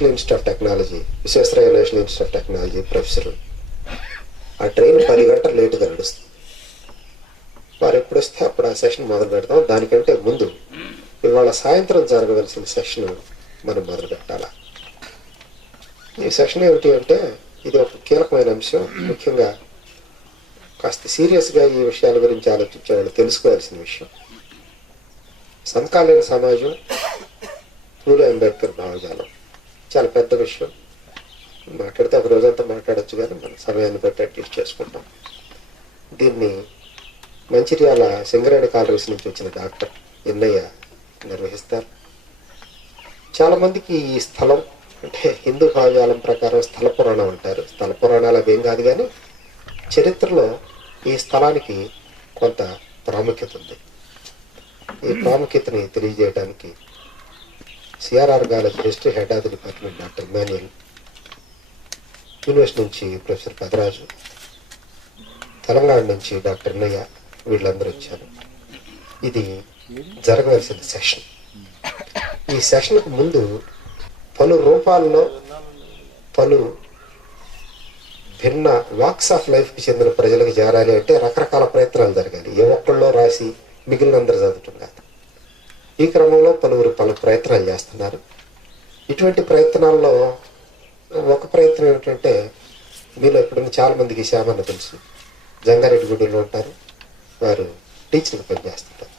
National institute of technology, Visvesvaraya national institute of technology professor. ఆ train 10 గంటలు లేటుగా నడుస్తుంది. వారు ఎప్పుడు వస్తే అప్పుడు ఆ సెషన్ మొదలు పెడతాం. దానికంటే ముందు ఇవాళ సాయంత్రం జరగవలసిన సెషన్ మనం మొదలు పెట్టాలా. ఈ సెషన్ ఏమిటి అంటే, ఇది ఒక కీలకమైన అంశం. ముఖ్యంగా కాస్త సీరియస్గా ఈ విషయాల గురించి ఆలోచించే వాళ్ళు తెలుసుకోవాల్సిన విషయం. సమకాలీన సమాజం, పూలే అంబేద్కర్ భావజాలం చాలా పెద్ద విషయం. మాట్లాడితే ఒక రోజంతా మాట్లాడచ్చు, కానీ మన సమయాన్ని బట్టి అడ్జస్ట్ చేసుకుంటాం. దీన్ని మంచిర్యాల సింగరేణి కాలరీస్ నుంచి వచ్చిన డాక్టర్ ఎన్నయ్య నిర్వహిస్తారు. చాలామందికి ఈ స్థలం అంటే హిందూ భావజాలం ప్రకారం స్థల పురాణం అంటారు. స్థల పురాణాలు అవేం కాదు, కానీ చరిత్రలో ఈ స్థలానికి కొంత ప్రాముఖ్యత ఉంది. ఈ ప్రాముఖ్యతని తెలియజేయడానికి CRR college history head of the department doctor Emmanuel, university నుంచి ప్రొఫెసర్ పెదరాజు, తెలంగాణ నుంచి డాక్టర్ అన్నయ్య, వీళ్ళందరూ వచ్చారు. ఇది జరగవలసిన సెషన్. ఈ సెషన్కు ముందు పలు రూపాల్లో పలు భిన్న వాక్స్ ఆఫ్ లైఫ్కి చెందిన ప్రజలకు చేరాలి అంటే రకరకాల ప్రయత్నాలు జరగాలి. ఏ ఒక్కళ్ళో రాసి మిగిలినందరూ చదవటం కాదు. ఈ క్రమంలో పలువురు పలు ప్రయత్నాలు చేస్తున్నారు. ఇటువంటి ప్రయత్నాల్లో ఒక ప్రయత్నం ఏమిటంటే, మీలో ఎప్పుడైనా చాలా మందికి శ్యామన్న తెలుసు, జంగారెడ్డిగూడెంలో ఉంటారు. వారు టీచర్గా పనిచేస్తుంటారు,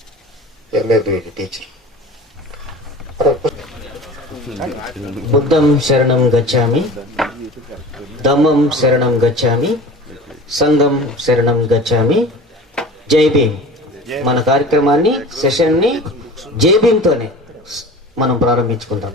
ఎంఏబిఎడ్ టీచర్. బుద్ధం శరణం గచ్చామి, ధమ్మం శరణం గచ్చామి, సంఘం శరణం గచ్చామి. జై భీమ్. మన కార్యక్రమాన్ని, సెషన్ని జై భీమ్తోనే మనం ప్రారంభించుకుందాం.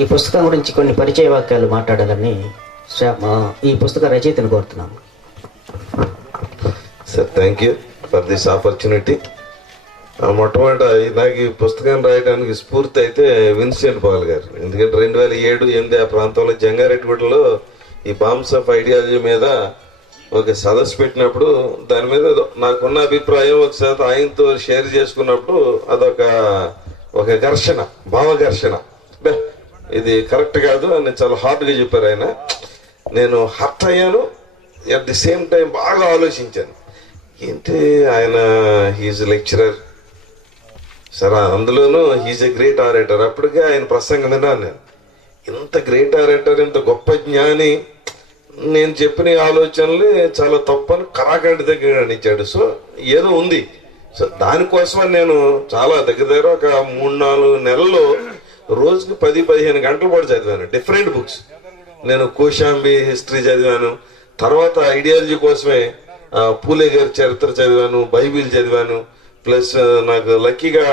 ఈ పుస్తకం గురించి కొన్ని పరిచయ వాక్యాలు మాట్లాడాలని ఈ పుస్తక రచయితను కోరుతున్నాను. Sir, thank you for this opportunity. మొట్టమొదట నాకు ఈ పుస్తకం రాయడానికి స్ఫూర్తి అయితే విన్సెంట్ పాల్ గారు. ఎందుకంటే 2007-8 ఆ ప్రాంతంలో జంగారెడ్డిగూడలో ఈ బాంబ్స్ ఆఫ్ ఐడియాలజీ మీద ఒక సదస్సు పెట్టినప్పుడు దాని మీద నాకున్న అభిప్రాయం ఒకసారి ఆయనతో షేర్ చేసుకున్నప్పుడు అదొక ఘర్షణ, భావ ఘర్షణ. ఇది కరెక్ట్ కాదు అని చాలా హార్డ్గా చెప్పారు ఆయన. నేను హర్ట్ అయ్యాను, అట్ ది సేమ్ టైం బాగా ఆలోచించాను. ఏంటి ఆయన, హీఈస్ లెక్చరర్ సరే, అందులోనూ హీఈస్ ఎ గ్రేట్ ఆరేటర్. అప్పటికే ఆయన ప్రసంగం విన్నాను నేను. ఇంత గ్రేట్ ఆరేటర్, ఇంత గొప్ప జ్ఞాని, నేను చెప్పిన ఆలోచనలు చాలా తప్పని కరాఖండి దగ్గర ఇచ్చాడు. సో ఏదో ఉంది. సో దానికోసమని నేను చాలా దగ్గర ఒక 3-4 నెలల్లో రోజుకి 10-15 గంటల పాటు చదివాను డిఫరెంట్ బుక్స్. నేను కోశాంబి హిస్టరీ చదివాను, తర్వాత ఐడియాలజీ కోసమే పూలే గారి చరిత్ర చదివాను, బైబిల్ చదివాను, ప్లస్ నాకు లక్కీగా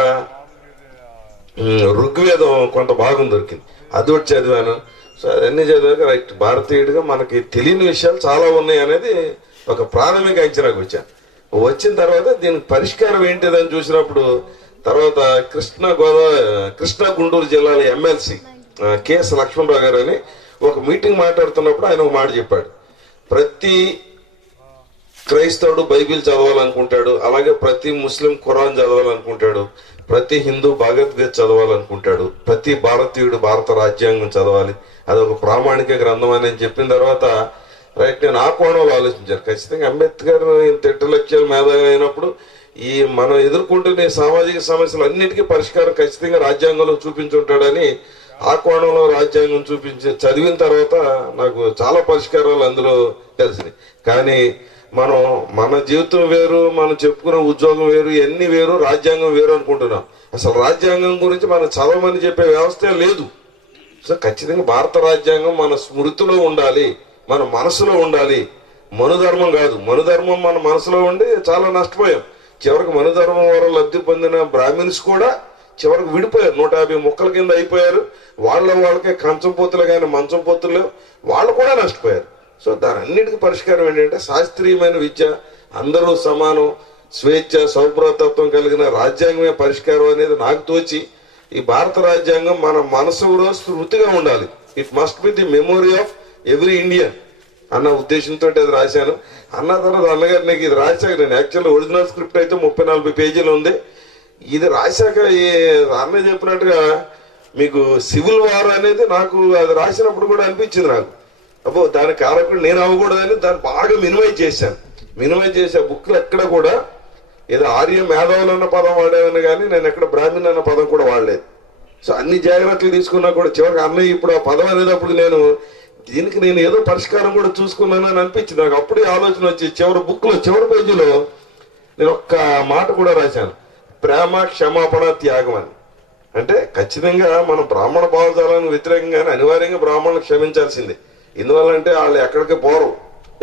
ఋగ్వేదం కొంత భాగం దొరికింది, అది ఒకటి చదివాను. సో అవన్నీ చదివాక రైట్, భారతీయుడిగా మనకి తెలియని విషయాలు చాలా ఉన్నాయి అనేది ఒక ప్రాథమిక అంచనాకు వచ్చాను. వచ్చిన తర్వాత దీనికి పరిష్కారం ఏంటిదని చూసినప్పుడు తర్వాత కృష్ణా గుంటూరు జిల్లాల ఎమ్మెల్సీ కెఎస్ లక్ష్మణరావు గారు అని ఒక మీటింగ్ మాట్లాడుతున్నప్పుడు ఆయన ఒక మాట చెప్పాడు. ప్రతి క్రైస్తవుడు బైబిల్ చదవాలనుకుంటాడు, అలాగే ప్రతి ముస్లిం ఖురాన్ చదవాలనుకుంటాడు, ప్రతి హిందూ భగవద్గీత చదవాలనుకుంటాడు, ప్రతి భారతీయుడు భారత రాజ్యాంగం చదవాలి, అదొక ప్రామాణిక గ్రంథం అని చెప్పిన తర్వాత రైట్, నేను ఆ కోణంలో ఆలోచించాను. ఖచ్చితంగా అంబేద్కర్ ఇంత ఇంటలెక్చువల్ మేధావి అయినప్పుడు ఈ మనం ఎదుర్కొంటున్న సామాజిక సమస్యలు అన్నిటికీ పరిష్కారం ఖచ్చితంగా రాజ్యాంగంలో చూపించుంటాడని ఆ కోణంలో రాజ్యాంగం చదివిన తర్వాత నాకు చాలా పరిష్కారాలు అందులో తెలిసినాయి. కానీ మన జీవితం వేరు, మనం చెప్పుకునే ఉద్యోగం వేరు, ఇవన్నీ వేరు, రాజ్యాంగం వేరు అనుకుంటున్నాం. అసలు రాజ్యాంగం గురించి మనం చదవమని చెప్పే వ్యవస్థే లేదు. సో ఖచ్చితంగా భారత రాజ్యాంగం మన స్మృతిలో ఉండాలి, మన మనసులో ఉండాలి. మనుధర్మం కాదు. మనుధర్మం మన మనసులో ఉండి చాలా నష్టపోయాం. చివరికి మనుధర్మం వల్ల లబ్ధి పొందిన బ్రాహ్మిన్స్ కూడా చివరికి విడిపోయారు, 150 ముక్కల కింద అయిపోయారు. వాళ్ళకే కంచం పొత్తులు కానీ మంచం పొత్తులు వాళ్ళు కూడా నష్టపోయారు. సో దాని అన్నిటికీ పరిష్కారం ఏంటంటే శాస్త్రీయమైన విద్య, అందరూ సమానం, స్వేచ్ఛ, సౌభ్రతత్వం కలిగిన రాజ్యాంగమే పరిష్కారం అనేది నాకు తోచి ఈ భారత రాజ్యాంగం మన మనసులో స్మృతిగా ఉండాలి. It must be the memory of every Indian అన్న ఉద్దేశంతో అది రాశాను. అన్న తర్వాత అన్నగారు నాకు ఇది రాశాక, నేను యాక్చువల్గా ఒరిజినల్ స్క్రిప్ట్ అయితే 30-40 పేజీలు ఉంది. ఇది రాశాక అన్న చెప్పినట్టుగా మీకు సివిల్ వార్ అనేది నాకు అది రాసినప్పుడు కూడా అనిపించింది నాకు, అబ్బో దాని కారకుడు నేను అవ్వకూడదని దాన్ని బాగా మినిమైజ్ చేశా. బుక్లో ఎక్కడ కూడా ఏదో ఆర్య మేధావులు అన్న పదం వాడేవని కానీ నేను ఎక్కడ బ్రాహ్మణ్ అన్న పదం కూడా వాడలేదు. సో అన్ని జాగ్రత్తలు తీసుకున్నా కూడా చివరికి అన్నయ్య ఇప్పుడు ఆ పదం అనేటప్పుడు దీనికి నేను ఏదో పరిష్కారం కూడా చూసుకున్నాను అని అనిపించింది నాకు. అప్పుడే ఆలోచన వచ్చి చివరి బుక్లో చివరి పేజీలో నేను ఒక్క మాట కూడా రాశాను, ప్రేమ క్షమాపణ త్యాగం అని. అంటే ఖచ్చితంగా మనం బ్రాహ్మణ భావజాలను వ్యతిరేకంగానే అనివార్యంగా బ్రాహ్మణులు క్షమించాల్సిందే. ఎందువల్లంటే వాళ్ళు ఎక్కడికి పోరు,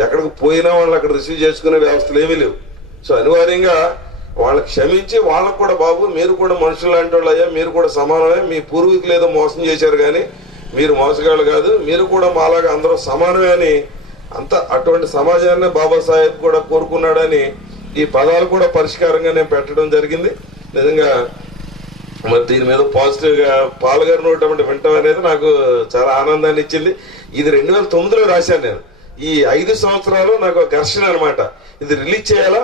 ఎక్కడికి పోయినా వాళ్ళు అక్కడ రిసీవ్ చేసుకునే వ్యవస్థలు ఏమీ లేవు. సో అనివార్యంగా వాళ్ళకి క్షమించి వాళ్ళకు కూడా బాబు మీరు కూడా మనుషులు లాంటి వాళ్ళు అయ్యా, మీరు కూడా సమానమే, మీ పూర్వీకులు ఏదో మోసం చేశారు కానీ మీరు మోసగాళ్ళు కాదు, మీరు కూడా మాలాగా అందరూ సమానమే అని అటువంటి సమాజాన్ని బాబాసాహెబ్ కూడా కోరుకున్నాడని ఈ పదాలు కూడా పరిష్కారంగా నేను పెట్టడం జరిగింది. నిజంగా మరి దీని మీద పాజిటివ్గా పాల్గారు నోటమంటే వింటాం అనేది నాకు చాలా ఆనందాన్ని ఇచ్చింది. ఇది 2009లో రాశాను నేను. ఈ 5 సంవత్సరాలు నాకు ఘర్షణ అనమాట. ఇది రిలీజ్ చేయాలా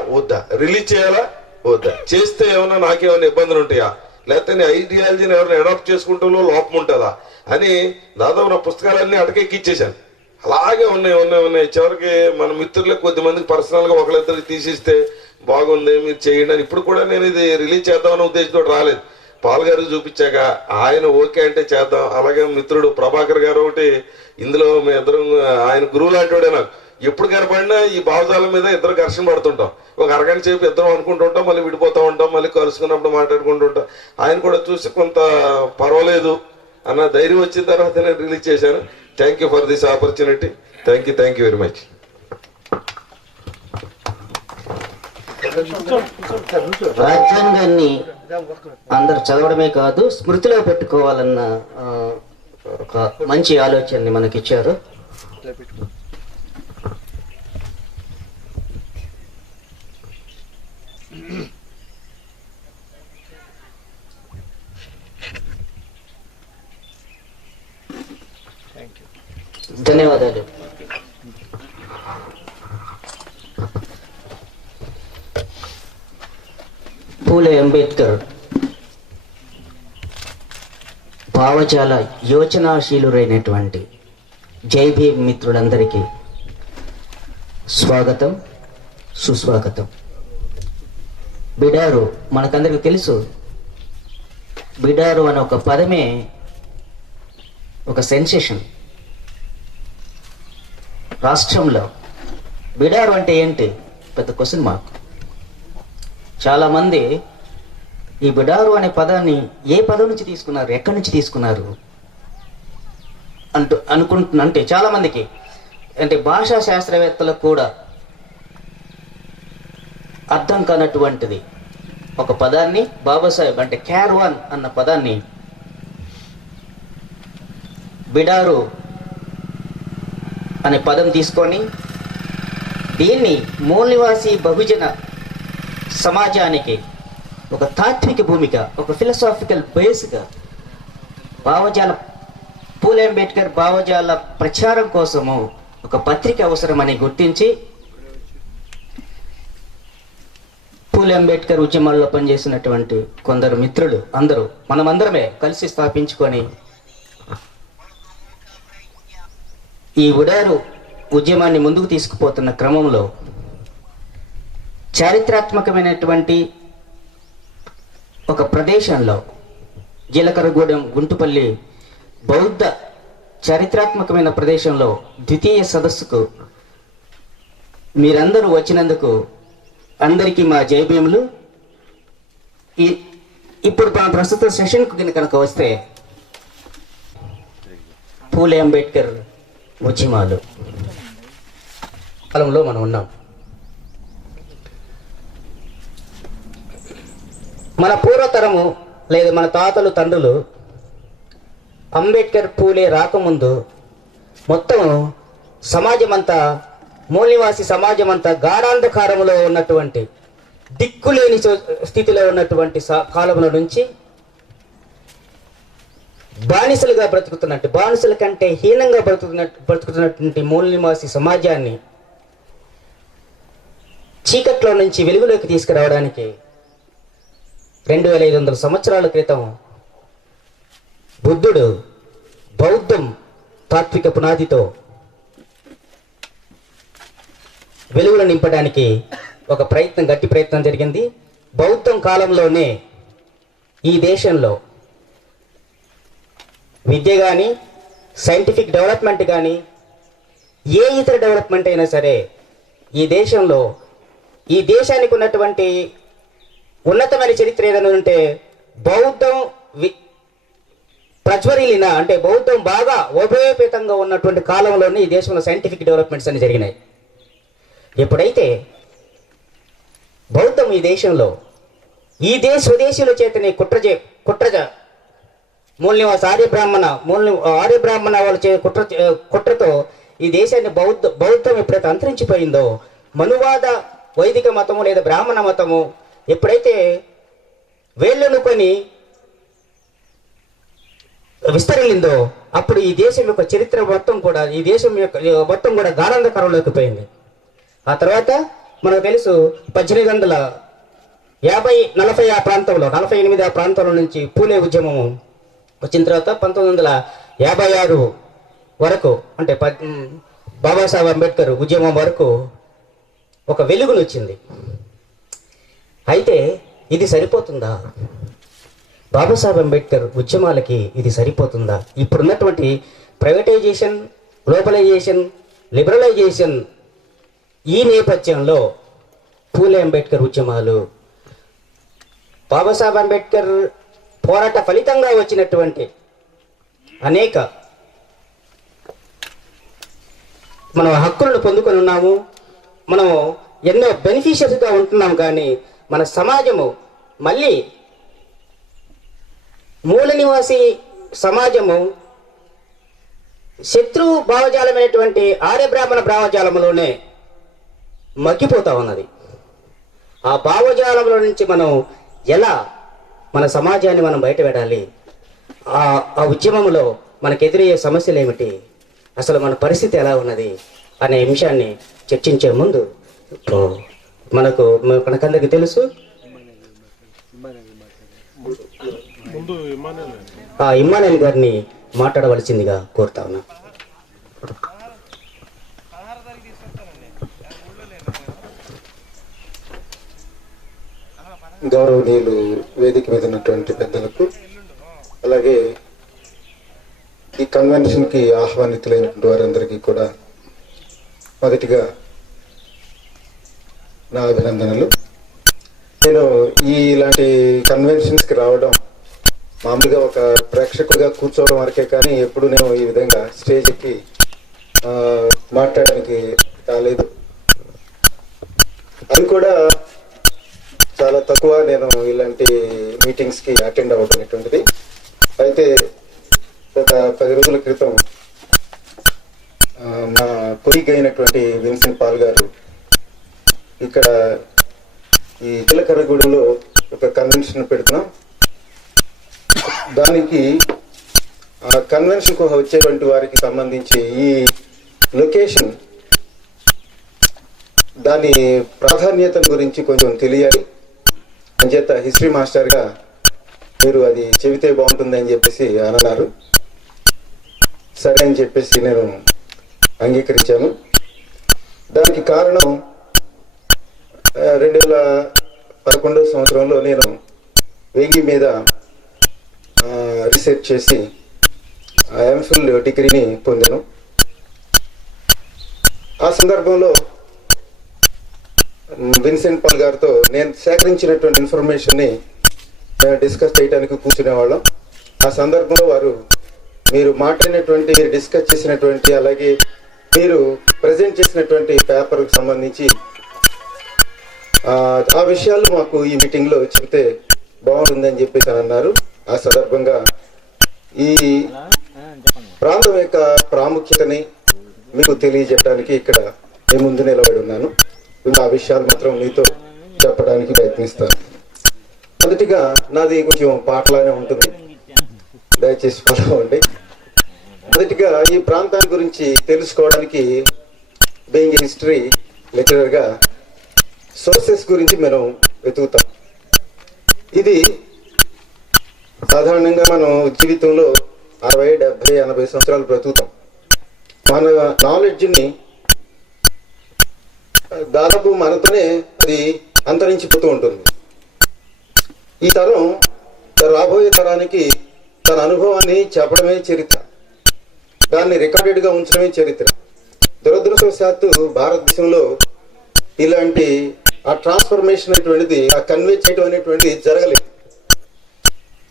వద్దా, చేస్తే ఏమన్నా నాకేమైనా ఇబ్బందులు ఉంటాయా, లేకపోతే నీ ఐడియాలజీని ఎవరైనా అడాప్ట్ చేసుకుంటూ లోపం ఉంటుందా అని దాదాపు నా పుస్తకాలన్నీ అటకెక్కిచ్చేసాను. అలాగే ఉన్నాయి. చివరికి మన మిత్రులకు కొద్దిమందికి పర్సనల్గా ఒకరిద్దరికి తీసిస్తే బాగుంది మీరు చేయండి అని. ఇప్పుడు కూడా నేను ఇది రిలీజ్ చేద్దామన్న ఉద్దేశంతో రాలేదు. పాల్ గారు చూపించాక ఆయన ఓకే అంటే చేద్దాం. అలాగే మిత్రుడు ప్రభాకర్ గారు ఒకటి ఇందులో మీ ఇద్దరం, ఆయన గురువు లాంటి వాడే నాకు. ఎప్పుడు కనపడినా ఈ భావజాలం మీద ఇద్దరు ఘర్షణ పడుతుంటాం. ఒక అరగంట సేపు ఇద్దరం అనుకుంటూ ఉంటాం, మళ్ళీ విడిపోతూ ఉంటాం, మళ్ళీ కలుసుకున్నప్పుడు మాట్లాడుకుంటూ ఉంటాం. ఆయన కూడా చూసి కొంత పర్వాలేదు అన్న ధైర్యం వచ్చిన తర్వాత నేను రిలీజ్ చేశాను. Thank you for this opportunity. Thank you very much. రాజ్యాంగాన్ని అందరు చదవడమే కాదు స్మృతిలో పెట్టుకోవాలన్న ఒక మంచి ఆలోచనని మనకిచ్చారు. ధన్యవాదాలు. పూలే అంబేద్కర్ భావజాల యోచనాశీలురైనటువంటి జై భీమ్ మిత్రులందరికీ స్వాగతం, సుస్వాగతం. బిడారు మనకందరికీ తెలుసు. బిడారు అనే ఒక పదమే ఒక సెన్సేషన్ రాష్ట్రంలో. బిడారు అంటే ఏంటి పెద్ద క్వశ్చన్ మార్క్. చాలామంది ఈ బిడారు అనే పదాన్ని ఏ పదం నుంచి తీసుకున్నారు, ఎక్కడి నుంచి తీసుకున్నారు అంటే చాలామందికి, అంటే భాషా శాస్త్రవేత్తలకు కూడా అర్థం కానటువంటిది ఒక పదాన్ని బాబాసాహెబ్ అంటే క్యార్వాన్ అన్న పదాన్ని బిడారు అనే పదం తీసుకొని దీన్ని మూల నివాసి బహుజన సమాజానికి ఒక తాత్విక భూమిక, ఒక ఫిలసాఫికల్ బేస్గా భావజాల పూలే అంబేద్కర్ భావజాల ప్రచారం కోసము ఒక పత్రిక అవసరమని గుర్తించి పూలే అంబేద్కర్ ఉద్యమాల్లో పనిచేసినటువంటి కొందరు మిత్రులు అందరూ మనమందరమే కలిసి స్థాపించుకొని ఈ ఉడారు ఉద్యమాన్ని ముందుకు తీసుకుపోతున్న క్రమంలో చారిత్రాత్మకమైనటువంటి ఒక ప్రదేశంలో జీలకర్రగూడెం గుంటుపల్లి బౌద్ధ చారిత్రాత్మకమైన ప్రదేశంలో ద్వితీయ సదస్సుకు మీరందరూ వచ్చినందుకు అందరికీ మా జయభీములు. ఇప్పుడు మన ప్రస్తుత సెషన్కు కనుక వస్తే పూలే అంబేద్కర్ ఉద్యమాలు కాలంలో మనం ఉన్నాం. మన పూర్వతరము లేదా మన తాతలు తండ్రులు అంబేద్కర్ పూలే రాకముందు మొత్తం సమాజమంతా మూలనివాసి సమాజమంతా గాఢాంధకారములో ఉన్నటువంటి దిక్కులేని స్థితిలో ఉన్నటువంటి కాలముల నుంచి బానిసలుగా బ్రతుకుతున్నట్టు, బానిసల కంటే హీనంగా బ్రతుకుతున్నటువంటి మూల నివాసి సమాజాన్ని చీకట్లో నుంచి వెలుగులోకి తీసుకురావడానికి 2500 సంవత్సరాల క్రితం బుద్ధుడు బౌద్ధం తాత్విక పునాదితో వెలుగులు నింపడానికి ఒక గట్టి ప్రయత్నం జరిగింది. బౌద్ధం కాలంలోనే ఈ దేశంలో విద్య కానీ, సైంటిఫిక్ డెవలప్మెంట్ కానీ, ఏ ఇతర డెవలప్మెంట్ అయినా సరే ఈ దేశంలో, ఈ దేశానికి ఉన్నటువంటి ఉన్నతమైన చరిత్ర ఏదైనా ఉంటే బౌద్ధం ప్రజ్వరిలిన, అంటే బౌద్ధం బాగా ఉభయోపేతంగా ఉన్నటువంటి కాలంలోనే ఈ దేశంలో సైంటిఫిక్ డెవలప్మెంట్స్ అన్ని జరిగినాయి. ఎప్పుడైతే బౌద్ధం ఈ దేశంలో స్వదేశీయుల చేతని కుట్రజ మూల నివాస ఆర్యబ్రాహ్మణ వాళ్ళ కుట్రతో ఈ దేశాన్ని బౌద్ధం ఎప్పుడైతే అంతరించిపోయిందో, మనువాద వైదిక మతము లేదా బ్రాహ్మణ మతము ఎప్పుడైతే వేళ్ళనుకొని విస్తరిల్లిందో, అప్పుడు ఈ దేశం యొక్క చరిత్ర మొత్తం కూడా, ఈ దేశం యొక్క మొత్తం కూడా గాఢాంధకారంలోకి పోయింది. ఆ తర్వాత మనకు తెలుసు 1840 ఆ ప్రాంతంలో, 48 ఆ ప్రాంతంలో నుంచి పూలే ఉద్యమము వచ్చిన తర్వాత 1956 వరకు, అంటే బాబాసాహెబ్ అంబేద్కర్ ఉద్యమం వరకు ఒక వెలుగును వచ్చింది. అయితే ఇది సరిపోతుందా? బాబాసాహెబ్ అంబేద్కర్ ఉద్యమాలకి ఇది సరిపోతుందా? ఇప్పుడున్నటువంటి ప్రైవేటైజేషన్, గ్లోబలైజేషన్, లిబరలైజేషన్ ఈ నేపథ్యంలో పూలే అంబేద్కర్ ఉద్యమాలు, బాబాసాహెబ్ అంబేద్కర్ పోరాట ఫలితంగా వచ్చినటువంటి అనేక మనం హక్కులను పొందుకొని ఉన్నాము, మనం ఎన్నో బెనిఫిషియరీగా ఉంటున్నాం. కానీ మన సమాజము మళ్ళీ మూల నివాసి సమాజము శత్రు భావజాలమైనటువంటి ఆర్యబ్రాహ్మణ భావజాలంలోనే మగ్గిపోతా ఉన్నది. ఆ భావజాలంలో నుంచి మనం ఎలా మన సమాజాన్ని మనం బయటపెట్టాలి? ఆ ఉద్యమంలో మనకు ఎదురయ్యే సమస్యలు ఏమిటి, అసలు మన పరిస్థితి ఎలా ఉన్నది అనే అంశాన్ని చర్చించే ముందు మనకందరికి తెలుసు, ఇమ్మానుయేల్ గారిని మాట్లాడవలసిందిగా కోరుతా ఉన్నా. గౌరవనీయులు, వేదిక మీద ఉన్నటువంటి పెద్దలకు, అలాగే ఈ కన్వెన్షన్కి ఆహ్వానితులైనటువంటి వారందరికీ కూడా మొదటిగా నా అభినందనలు. నేను ఇలాంటి కన్వెన్షన్స్కి రావడం మామూలుగా ఒక ప్రేక్షకుడిగా కూర్చోవడం వరకే, కానీ ఎప్పుడు నేను ఈ విధంగా స్టేజ్కి మాట్లాడడానికి రాలేదు. అది కూడా చాలా తక్కువ నేను ఇలాంటి మీటింగ్స్కి అటెండ్ అవ్వటటువంటిది. అయితే ఒక 10 రోజుల క్రితం మా కొలీగ్ అయినటువంటి విన్సెంట్ పాల్ గారు ఇక్కడ ఈ చిలకర్రగూడెంలో ఒక కన్వెన్షన్ పెడుతున్నాం. దానికి ఆ కన్వెన్షన్కు వచ్చేటువంటి వారికి సంబంధించి ఈ లొకేషన్, దాని ప్రాధాన్యత గురించి కొంచెం తెలియాలి అంచేత హిస్టరీ మాస్టర్గా మీరు అది చెబితే బాగుంటుందని చెప్పేసి అన్నారు. సరే అని చెప్పేసి నేను అంగీకరించాను. దానికి కారణం 2011 సంవత్సరంలో నేను వెంగి మీద రీసెర్చ్ చేసి ఎంఫిల్ డిగ్రీని పొందాను. ఆ సందర్భంలో విన్సెంట్ పాల్ గారితో నేను సేకరించినటువంటి ఇన్ఫర్మేషన్ని డిస్కస్ చేయడానికి కూర్చునేవాళ్ళం. ఆ సందర్భంలో వారు మీరు మాట్లాడినటువంటి, మీరు డిస్కస్ చేసినటువంటి, అలాగే మీరు ప్రజెంట్ చేసినటువంటి పేపర్కి సంబంధించి ఆ విషయాలు మాకు ఈ మీటింగ్లో చెబితే బాగుంటుందని చెప్పేసి అన్నారు. ఆ సందర్భంగా ఈ ప్రాంతం యొక్క ప్రాముఖ్యతని మీకు తెలియజేయడానికి ఇక్కడ మీ ముందు నిలబడి ఉన్నాను. ఆ విషయాలు మాత్రం మీతో చెప్పడానికి ప్రయత్నిస్తాను. మొదటిగా నాది కొంచెం పాటలానే ఉంటుంది. దయచేసి ఫాలో అవ్వండి. మొదటిగా ఈ ప్రాంతాన్ని గురించి తెలుసుకోవడానికి బీయింగ్ హిస్టరీ లెక్చరర్గా సోర్సెస్ గురించి మనం వెతుకుతాం. ఇది సాధారణంగా మనం జీవితంలో 60, 70, 80 సంవత్సరాలు బ్రతుకుతాం. మన నాలెడ్జ్ని దాదాపు మనతోనే అది అంతరించిపోతూ ఉంటుంది. ఈ తరం రాబోయే తరానికి తన అనుభవాన్ని చెప్పడమే చరిత్ర, దాన్ని రికార్డెడ్గా ఉంచడమే చరిత్ర. దురదృష్టవశాత్తు భారతదేశంలో ఇలాంటి ఆ ట్రాన్స్ఫర్మేషన్ అనేటువంటిది, ఆ కన్వే చేయడం అనేటువంటిది జరగలేదు.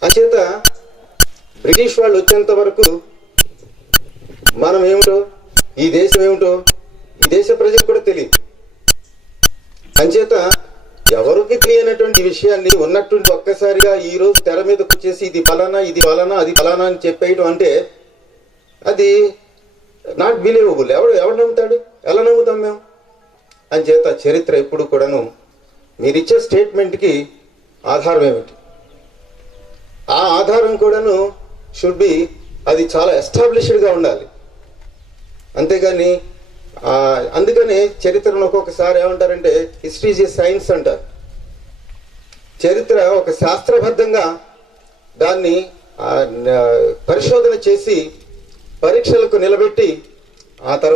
అంచేత బ్రిటిష్ వాళ్ళు వచ్చేంత వరకు మనం ఏమిటో, ఈ దేశం ఏమిటో ఈ దేశ ప్రజలకు కూడా తెలియదు. అంచేత ఎవరికి తెలియనటువంటి విషయాన్ని ఉన్నటువంటి ఒక్కసారిగా ఈ రోజు తెర మీదకి వచ్చేసి ఇది ఫలానా, ఇది ఫలానా, అది ఫలానా అని చెప్పేయడం అంటే అది నాట్ బిలీవబుల్. ఎవడు నమ్ముతాడు? ఎలా నమ్ముతాం మేము? అంచేత చరిత్ర ఎప్పుడు కూడాను మీరిచ్చే స్టేట్మెంట్కి ఆధారం ఏమిటి, ఆ ఆధారం కూడాను షుడ్ బి, అది చాలా ఎస్టాబ్లిష్డ్గా ఉండాలి. అంతేగాని అందుకనే చరిత్రను ఒక్కొక్కసారి ఏమంటారంటే హిస్టరీ ఈజ్ ఏ సైన్స్ అంటారు. చరిత్ర ఒక శాస్త్రబద్ధంగా దాన్ని పరిశోధన చేసి పరీక్షలకు నిలబెట్టి ఆ తర్వాత